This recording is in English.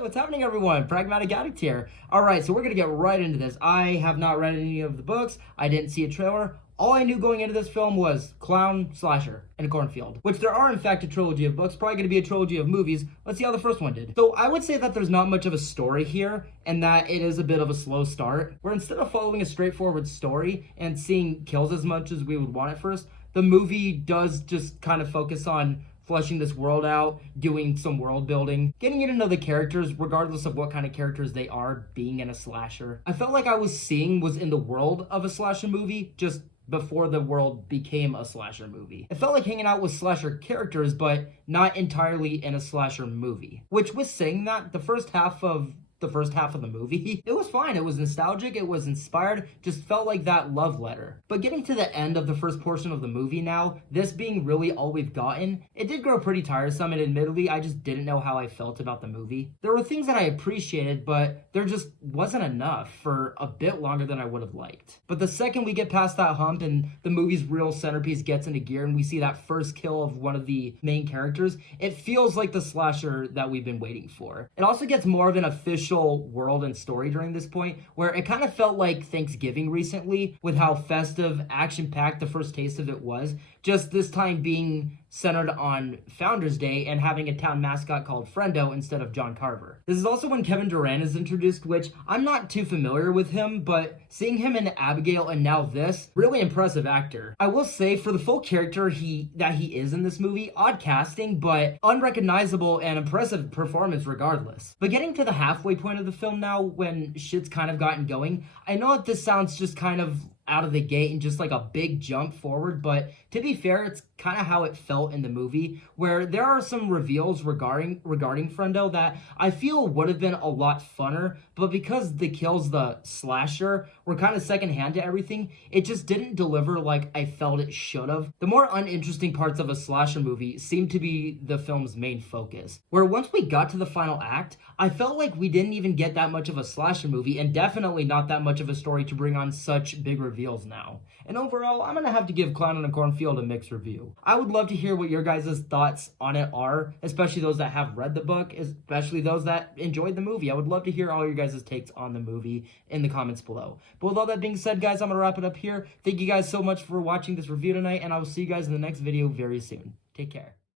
What's happening, everyone? Pragmatic Addict here. Alright, so we're gonna get right into this. I have not read any of the books. I didn't see a trailer. All I knew going into this film was clown, slasher, and a cornfield. Which there are, in fact, a trilogy of books. Probably gonna be a trilogy of movies. Let's see how the first one did. So I would say that there's not much of a story here, and that it is a bit of a slow start. Where instead of following a straightforward story and seeing kills as much as we would want at first, the movie does just kind of focus on fleshing this world out, doing some world building, getting into the characters, regardless of what kind of characters they are, being in a slasher. I felt like I was in the world of a slasher movie, just before the world became a slasher movie. It felt like hanging out with slasher characters, but not entirely in a slasher movie. Which, with saying that, the first half of the movie, it was fine. It was nostalgic, it was inspired, just felt like that love letter. But getting to the end of the first portion of the movie now, this being really all we've gotten, it did grow pretty tiresome, and admittedly, I just didn't know how I felt about the movie. There were things that I appreciated, but there just wasn't enough for a bit longer than I would have liked. But the second we get past that hump and the movie's real centerpiece gets into gear and we see that first kill of one of the main characters, it feels like the slasher that we've been waiting for. It also gets more of an official world and story during this point, where it kind of felt like Thanksgiving recently, with how festive, action-packed the first taste of it was, just this time being centered on Founders Day and having a town mascot called Friendo instead of John Carver. This is also when Kevin Durant is introduced, which I'm not too familiar with him, but seeing him in Abigail and now this, really impressive actor. I will say, for the full character that he is in this movie, odd casting, but unrecognizable and impressive performance regardless. But getting to the halfway point of the film now, when shit's kind of gotten going, I know that this sounds just kind of out of the gate and just like a big jump forward, but to be fair, it's kind of how it felt in the movie, where there are some reveals regarding Friendo that I feel would have been a lot funner, but because the kills, the slasher, were kind of secondhand to everything, it just didn't deliver like I felt it should have. The more uninteresting parts of a slasher movie seemed to be the film's main focus, where once we got to the final act, I felt like we didn't even get that much of a slasher movie, and definitely not that much of a story to bring on such big reveals now. And overall, I'm gonna have to give Clown in a Cornfield a mixed review. I would love to hear what your guys' thoughts on it are, especially those that have read the book, especially those that enjoyed the movie. I would love to hear all your guys' takes on the movie in the comments below. But with all that being said, guys, I'm gonna wrap it up here. Thank you guys so much for watching this review tonight, and I will see you guys in the next video very soon. Take care.